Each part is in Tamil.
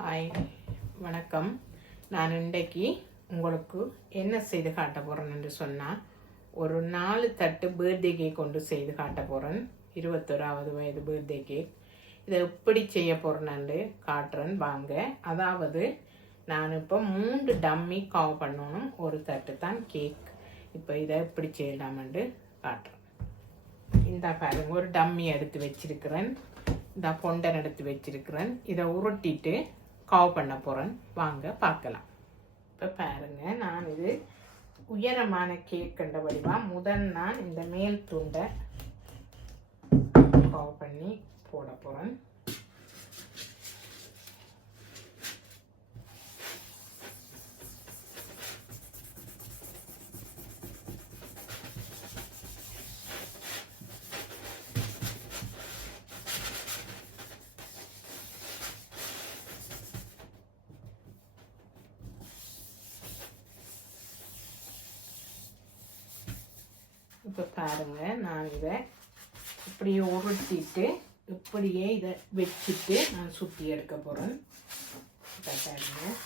ஹாய் வணக்கம். நான் இன்றைக்கு உங்களுக்கு என்ன செய்து காட்ட போகிறேன்னு சொன்னால் ஒரு நாலு தட்டு பர்த்டே கேக் கொண்டு செய்து காட்ட போகிறேன் இருபத்தொராவது வயது பர்த்டே கேக் இதை எப்படி செய்ய போகிறேன்னு காட்டுறேன் வாங்க. அதாவது நான் இப்போ மூன்று டம்மி கவ் பண்ணணும் ஒரு தட்டு தான் கேக் இப்போ இதை எப்படி செய்யலாமென்று காட்டுறேன். இந்த பாருங்க ஒரு டம்மி எடுத்து வச்சிருக்கிறேன். இந்த பொண்டன் எடுத்து வச்சிருக்கிறேன். இதை உருட்டிட்டு கவ் பண்ண போகிறேன் வாங்க பார்க்கலாம். இப்போ பாருங்கள் நான் இது உயரமான கேக் கண்ட வடிவாக முதல் நான் இந்த மேல் துண்டை கவ் பண்ணி போட போகிறேன் இப்போ பாருங்கள் நான் இதை இப்படியே உருட்டிட்டு இப்படியே இதை வச்சுட்டு நான் சுற்றி எடுக்க போகிறேன் இப்போ பாருங்கள்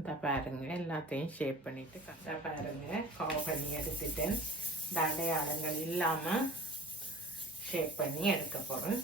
இந்த பாருங்க எல்லாத்தையும் ஷேப் பண்ணிட்டு இந்த பாருங்க. கவ் பண்ணி எடுத்துட்டேன் இந்த அடையாளங்கள் இல்லாமல் ஷேப் பண்ணி எடுக்க போகிறேன்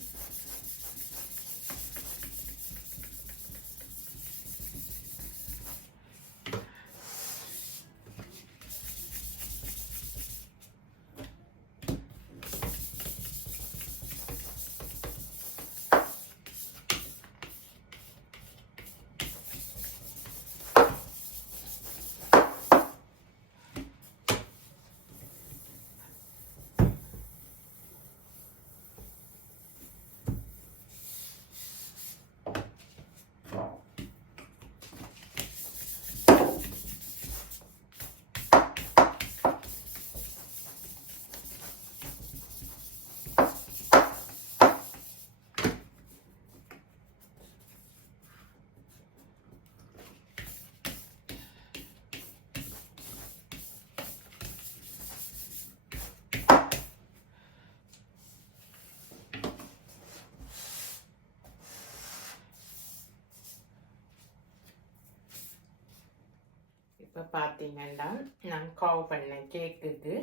இப்போ பார்த்தீங்கன்னா நான் கால் பண்ண கேக்குக்கு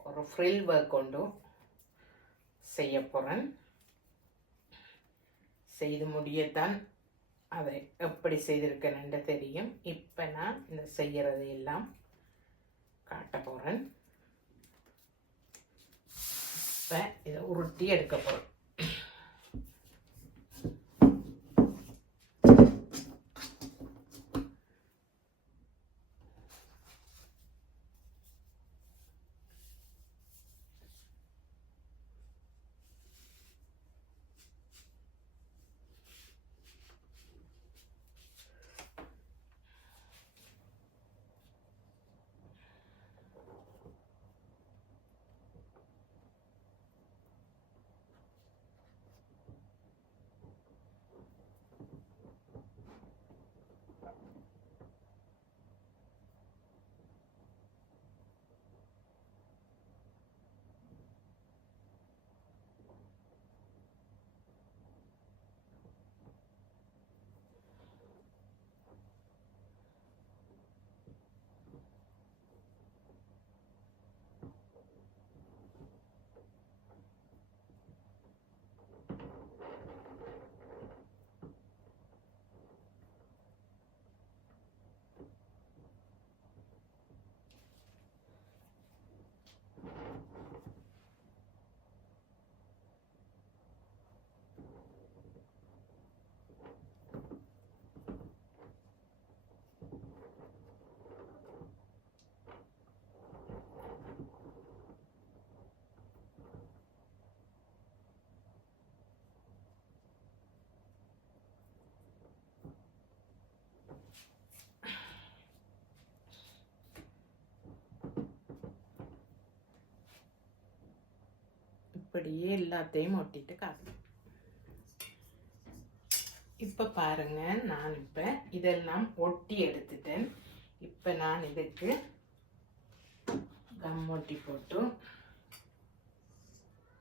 ஒரு ஃப்ரில் ஒர்க் கொண்டு செய்ய போகிறேன் செய்து முடியத்தான் அதை எப்படி செய்திருக்கேன்னு தெரியும். இப்போ நான் இந்த செய்கிறது எல்லாம் காட்ட போகிறேன் இப்போ இதை உருட்டி எடுக்க போகிறேன் இப்படியே எல்லாத்தையும் ஒட்டிட்டு காட்டணும் இப்போ பாருங்க நான் இப்போ இதெல்லாம் ஒட்டி எடுத்துட்டேன். இப்போ நான் இதுக்கு கம் ஒட்டி போட்டு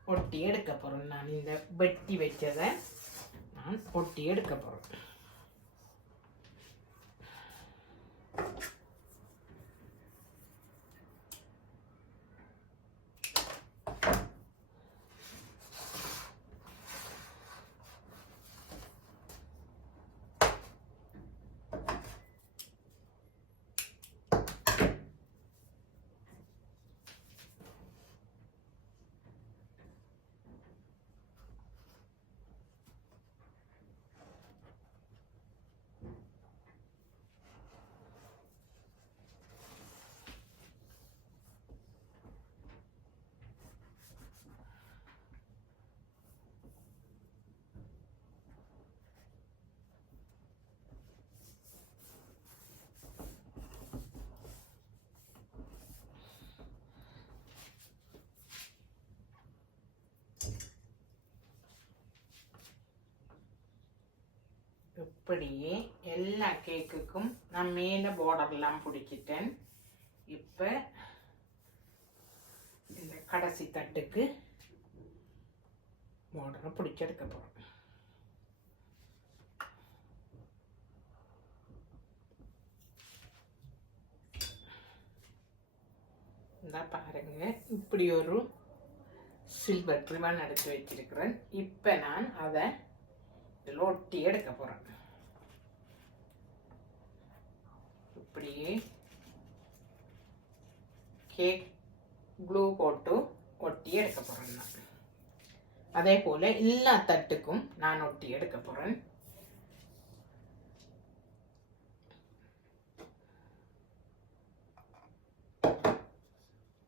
ஒட்டி எடுக்க போகிறேன் நான் இந்த வெட்டி வச்சதை நான் ஒட்டி எடுக்க போகிறேன் இப்படியே எல்லா கேக்குக்கும் நான் மேலே பார்டர்லாம் பிடிச்சிட்டேன் இப்போ இந்த கடைசி தட்டுக்கு பார்டரை பிடிச்செடுக்க போகிறோம் இந்த பாருங்க இப்படி ஒரு சில்வர் ரிவன் எடுத்து வச்சிருக்கிறேன். இப்போ நான் அதை இதில் ஒட்டி எடுக்க போகிறேன் இப்படி கேக் க்ளூ போட்டு ஒட்டி எடுக்க போகிறேன் நான். அதே போல் எல்லா தட்டுக்கும் நான் ஒட்டி எடுக்க போகிறேன்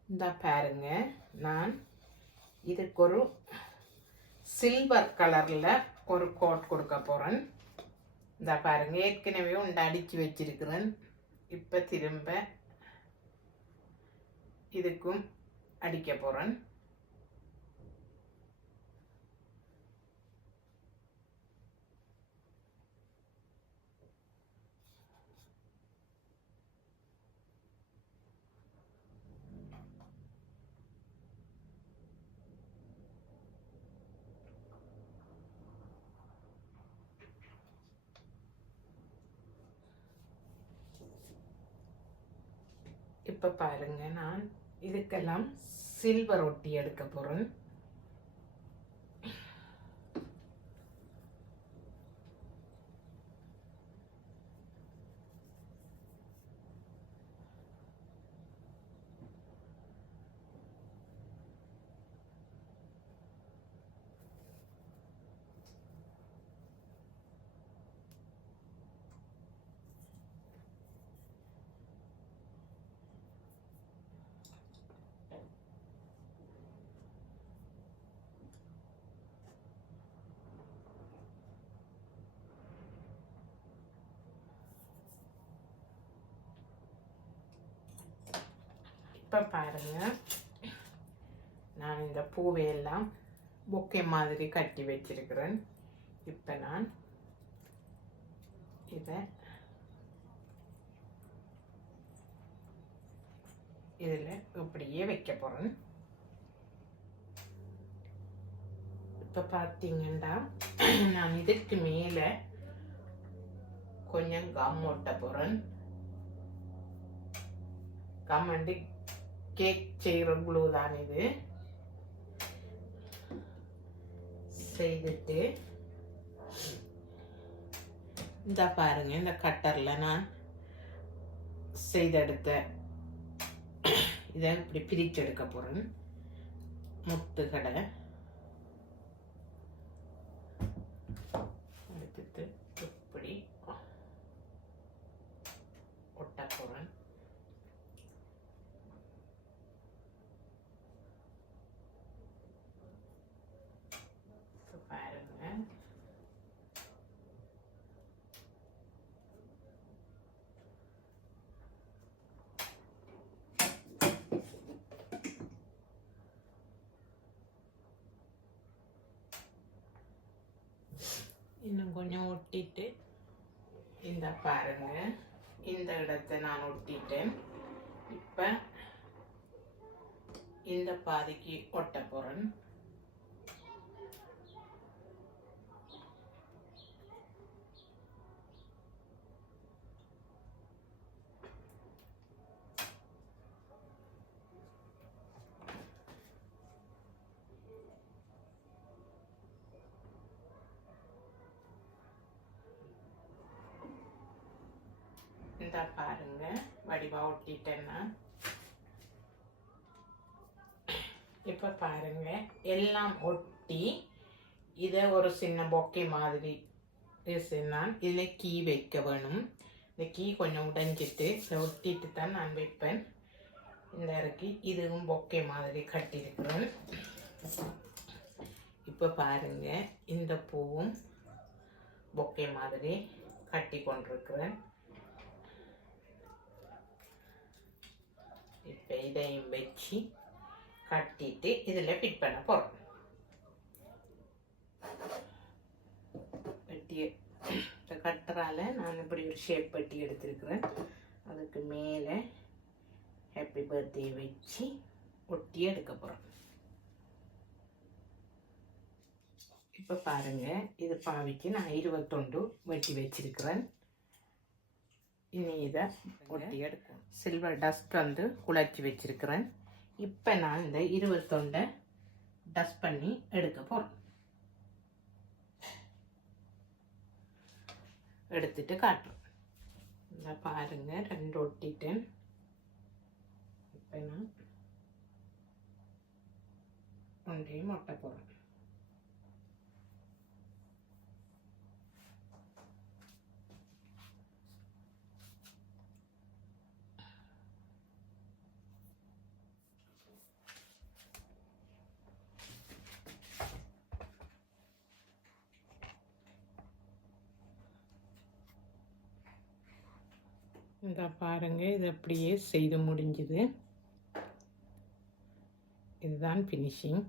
இந்த பாருங்க நான் இதுக்கு ஒரு சில்வர் கலரில் ஒரு கோட் கொடுக்க போகிறேன் இந்த பாருங்க ஏற்கனவே உண்டு அடித்து வச்சிருக்கிறேன். இப்போ திரும்ப இதுக்கும் அடிக்க போகிறேன் இப்போ பாருங்கள் நான் இதுக்கெல்லாம் சில்வர் ஒட்டி எடுக்க போகிறேன் இப்போ பாருங்க. நான் இந்த பூவையெல்லாம் பொக்கை மாதிரி கட்டி வச்சிருக்கிறேன். இப்போ நான் இதை இதில் இப்படியே வைக்க போகிறேன் இப்போ பார்த்தீங்கன்னா நான் இதுக்கு மேலே கொஞ்சம் கம் ஒட்ட போகிறேன் கம் வந்து கேக் செய்கிற க்ளூ தான் இது. செய்துட்டு இந்த பாருங்க இந்த கட்டரில் நான் செய்தெடுத்த இதை இப்படி பிரிச்செடுக்க போகிறேன் முட்டுக்கடை எடுத்துட்டு இப்படி ஒட்ட போகிறேன் பாருங்க இன்னும் கொஞ்சம் ஒட்டிட்டு இந்த பாருங்க. இந்த இடத்தை நான் ஒட்டிட்டேன். இப்போ இந்த பாதிக்கு ஒட்ட போகிறேன் பாருங்கள் பாருங்க. வடிவா ஒட்டிட்டேன்னா. இப்போ பாருங்க. எல்லாம் ஒட்டி இதை ஒரு சின்ன பொக்கை மாதிரி நான் இதில் கீ வைக்க வேணும். இந்த கீ கொஞ்சம் உடைஞ்சிட்டு இதை ஒட்டிட்டு தான் நான் வைப்பேன். இந்த இறக்கி இதுவும் பொக்கை மாதிரி கட்டியிருக்கிறேன். இப்போ பாருங்க. இந்த பூவும் பொக்கை மாதிரி கட்டி கொண்டிருக்கிறேன். இப்போ இதையும் வச்சு கட்டிட்டு இதில் ஃபிட் பண்ண போகிறோம் வெட்டி இந்த கட்டரால் நான் இப்படி ஒரு ஷேப் வெட்டி எடுத்திருக்கிறேன். அதுக்கு மேலே ஹாப்பி பர்த்டே வச்சு ஒட்டி எடுக்க போகிறோம் இப்போ பாருங்கள் இது பாவிக்கு நான் இருபத்தொண்டு வெட்டி வச்சிருக்கிறேன். இனி இதை ஒட்டி எடுக்கும் சில்வர் டஸ்ட் வந்து குழச்சி வச்சிருக்கிறேன். இப்போ நான் இந்த இருபத்தொண்டை டஸ்ட் பண்ணி எடுக்க போகிறேன் எடுத்துட்டு காட்டுறேன். இந்த பாருங்க ரெண்டு ஒட்டிட்டேன். இப்போ நான் ஒன்றையும் ஒட்ட போகிறேன் இந்த பாருங்க இது அப்படியே செய்து முடிஞ்சுது. இதுதான் ஃபினிஷிங்